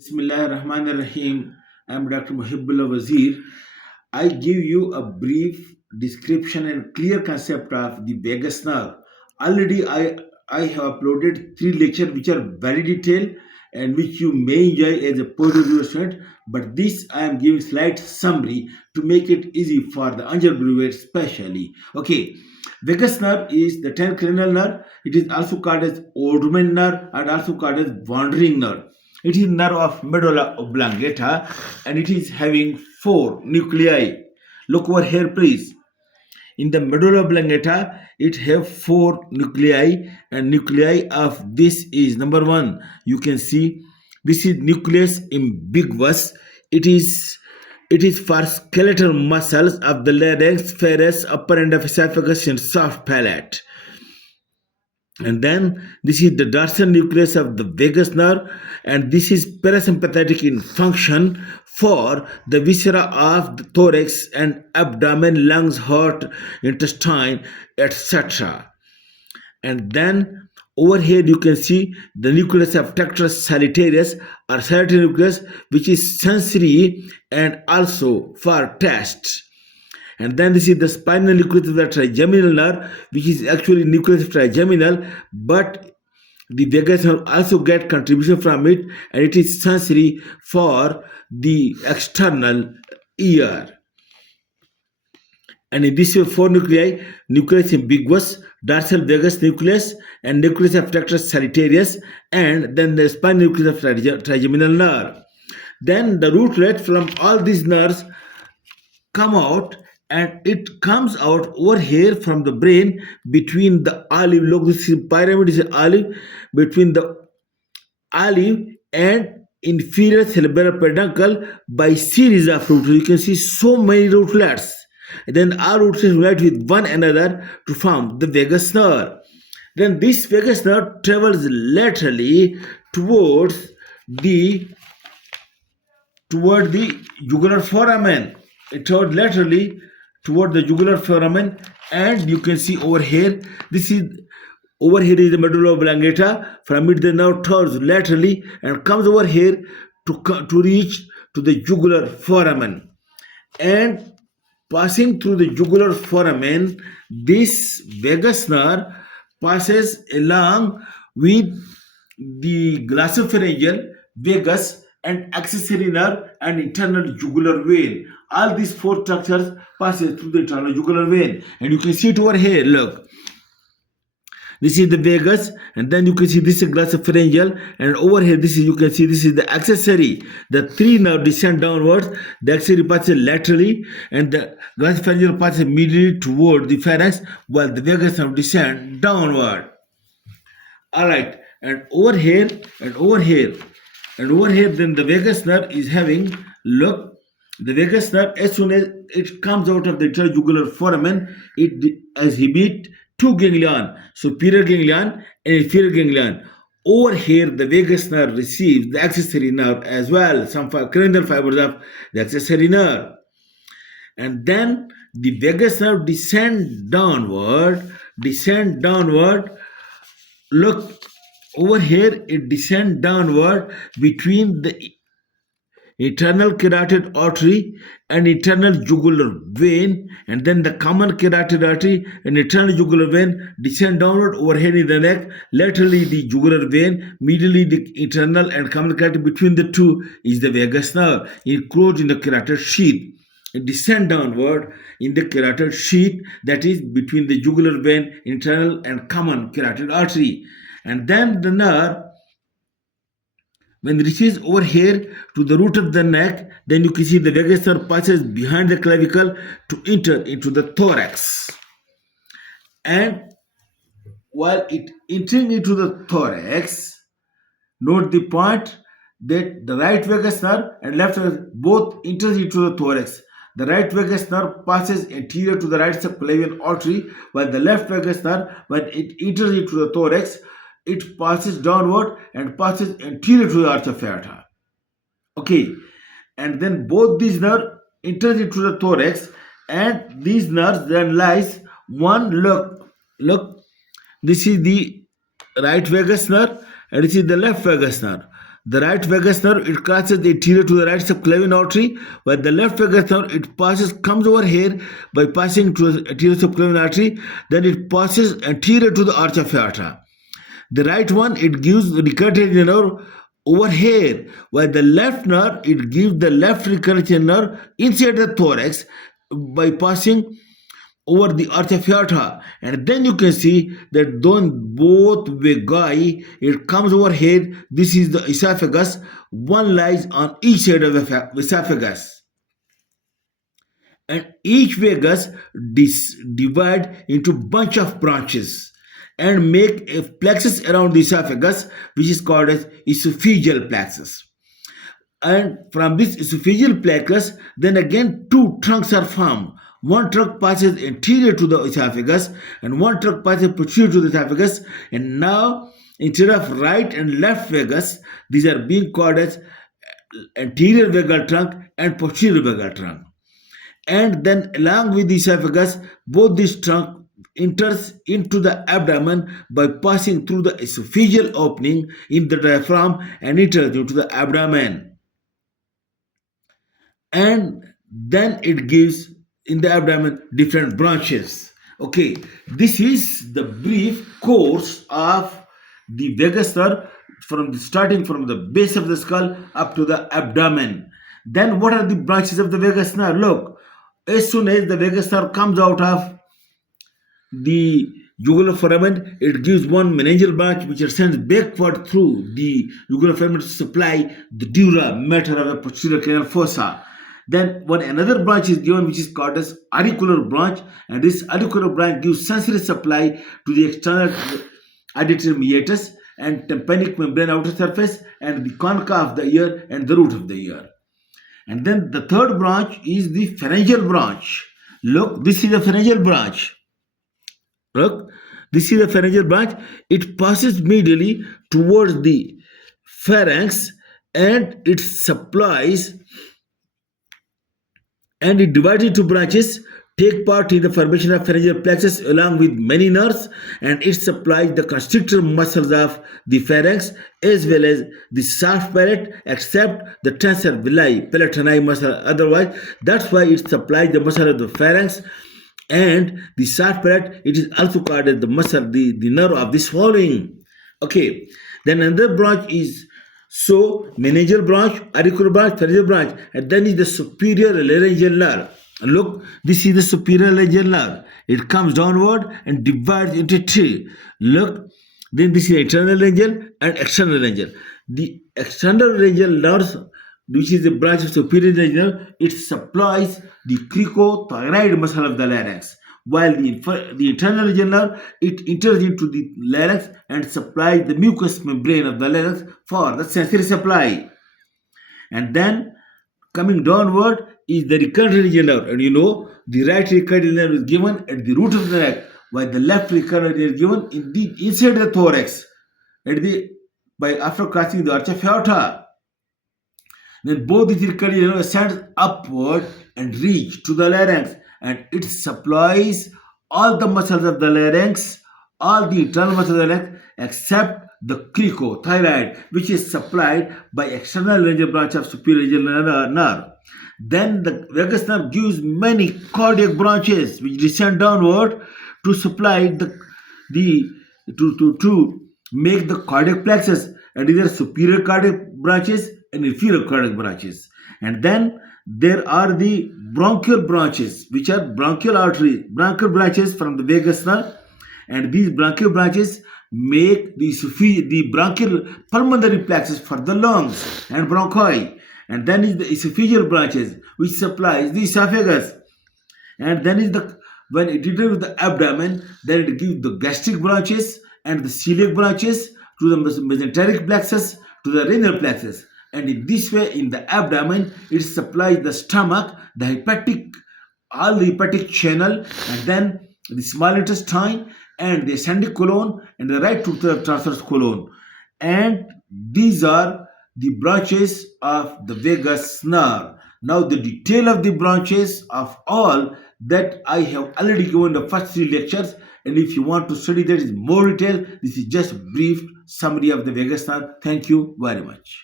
Bismillahirrahmanirrahim. I am Dr. Mohibullah Wazir. I give you a brief description and clear concept of the vagus nerve. Already, I have uploaded three lectures which are very detailed and which you may enjoy as a postgraduate student. But this I am giving slight summary to make it easy for the undergraduate, especially. Okay, vagus nerve is the 10th cranial nerve. It is also called as oldman nerve and also called as wandering nerve. It is nerve of medulla oblongata and it is having four nuclei. Look over here, please. In the medulla oblongata, it have four nuclei, and nuclei of this is number one. You can see this is nucleus ambiguous. It is it is for skeletal muscles of the larynx, pharynx, upper end of esophagus, and soft palate. And then this is the dorsal nucleus of the vagus nerve, and this is parasympathetic in function for the viscera of the thorax and abdomen, lungs, heart, intestine, etc. And then over here you can see the nucleus of tractus solitarius or solitary nucleus, which is sensory and also for taste. And then this is the spinal nucleus of the trigeminal nerve, which is actually nucleus of trigeminal, but the vagus nerve also get contribution from it, and it is sensory for the external ear. And in this four nuclei, nucleus ambiguous, dorsal vagus nucleus, and nucleus of tractus solitarius, and then the spinal nucleus of trigeminal nerve. Then the rootlet from all these nerves come out, and it comes out over here from the brain between the olive. Look, this is pyramid is an olive between the olive and inferior cerebral peduncle by series of rootlets. You can see so many rootlets. And then all rootlets unite with one another to form the vagus nerve. Then this vagus nerve travels laterally towards the jugular foramen. It travels laterally toward the jugular foramen, and you can see over here, over here is the medulla oblongata. From it the nerve travels laterally and comes over here to reach to the jugular foramen. And passing through the jugular foramen, this vagus nerve passes along with the glossopharyngeal, vagus, and accessory nerve and internal jugular vein. All these four structures passes through the internal jugular vein, and you can see it over here. Look, this is the vagus, and then you can see this is glossopharyngeal, and over here you can see this is the accessory. The three nerve descend downwards. The accessory passes laterally, and the glossopharyngeal passes medially toward the pharynx, while the vagus nerve descend downward. All right, and over here, and over here, and over here, then the vagus nerve is having, look, the vagus nerve, as soon as it comes out of the jugular foramen, it exhibits two ganglion, superior ganglion and inferior ganglion. Over here, the vagus nerve receives the accessory nerve as well, some cranial fibers of the accessory nerve. And then the vagus nerve descend downward. Look, over here, it descends downward between the internal carotid artery and internal jugular vein, and then the common carotid artery and internal jugular vein descend downward over here in the neck. Laterally, the jugular vein, medially the internal and common carotid. Between the two is the vagus nerve, enclosed in the carotid sheath. It descends downward in the carotid sheath, that is between the jugular vein, internal and common carotid artery. And then the nerve, when it reaches over here to the root of the neck, then you can see the vagus nerve passes behind the clavicle to enter into the thorax. And while it entering into the thorax, note the point that the right vagus nerve and left vagus both enters into the thorax. The right vagus nerve passes anterior to the right subclavian artery, while the left vagus nerve, when it enters into the thorax, it passes downward and passes anterior to the arch of aorta. Okay, and then both these nerves enter into the thorax, and these nerves then lies one. Look, this is the right vagus nerve and this is the left vagus nerve. The right vagus nerve, it crosses the anterior to the right subclavian artery, while the left vagus nerve, comes over here by passing to the anterior subclavian artery, then it passes anterior to the arch of aorta. The right one, it gives the recurrent nerve over here, while the left nerve, it gives the left recurrent nerve inside the thorax by passing over the arch of aorta, and then you can see that both vagi, it comes over here. This is the esophagus. One lies on each side of the esophagus, and each vagus divide into bunch of branches and make a plexus around the esophagus, which is called as esophageal plexus. And from this esophageal plexus, then again two trunks are formed. One trunk passes anterior to the esophagus and one trunk passes posterior to the esophagus. And now, instead of right and left vagus, these are being called as anterior vagal trunk and posterior vagal trunk. And then along with the esophagus, both these trunk enters into the abdomen by passing through the esophageal opening in the diaphragm and enters into the abdomen. And then it gives in the abdomen different branches. Okay, this is the brief course of the vagus nerve starting from the base of the skull up to the abdomen. Then what are the branches of the vagus nerve? Look, as soon as the vagus nerve comes out of the jugular foramen, it gives one meningeal branch which sends backward through the jugular foramen to supply the dura mater of the posterior cranial fossa. Then another branch is given which is called as auricular branch, and this auricular branch gives sensory supply to the external auditory meatus and tympanic membrane outer surface and the concha of the ear and the root of the ear. And then the third branch is the pharyngeal branch. Look, this is the pharyngeal branch. Look, this is the pharyngeal branch. It passes medially towards the pharynx and it supplies and it divides into branches, take part in the formation of pharyngeal plexus along with many nerves, and it supplies the constrictor muscles of the pharynx as well as the soft palate, except the tensor villi palatini muscle. Otherwise, that's why it supplies the muscle of the pharynx and the soft palate. It is also called as the muscle, the nerve of the swallowing. Okay, then another branch is meningeal branch, auricular branch, pharyngeal branch, and then is the superior laryngeal nerve. Look, this is the superior laryngeal nerve. It comes downward and divides into three. Look, then this is internal laryngeal and external laryngeal. The external laryngeal nerve, which is the branch of superior laryngeal nerve, it supplies the cricothyroid muscle of the larynx, while the internal laryngeal nerve, it enters into the larynx and supplies the mucous membrane of the larynx for the sensory supply. And then coming downward is the recurrent laryngeal nerve, and you know the right recurrent nerve is given at the root of the neck, while the left recurrent is given inside the thorax after crossing the arch of aorta. Then both these recurrent nerves ascend upward and reach to the larynx, and it supplies all the muscles of the larynx, all the internal muscles of the larynx, except the cricothyroid, which is supplied by external laryngeal branch of superior laryngeal nerve. Then the vagus nerve gives many cardiac branches which descend downward to supply to make the cardiac plexus, and these are superior cardiac branches and inferior cardiac branches. And then there are the bronchial branches, which are bronchial branches from the vagus nerve, and these bronchial branches make the bronchial pulmonary plexus for the lungs and bronchi. And then is the esophageal branches, which supplies the esophagus. And then is when it enters with the abdomen, then it gives the gastric branches and the celiac branches to the mesenteric plexus, to the renal plexus. And in this way, in the abdomen, it supplies the stomach, all the hepatic channel, and then the small intestine, and the ascending colon, and the right two-thirds transverse colon. And these are the branches of the vagus nerve. Now, the detail of the branches of all that I have already given the first three lectures, and if you want to study that in more detail, this is just brief summary of the vagus nerve. Thank you very much.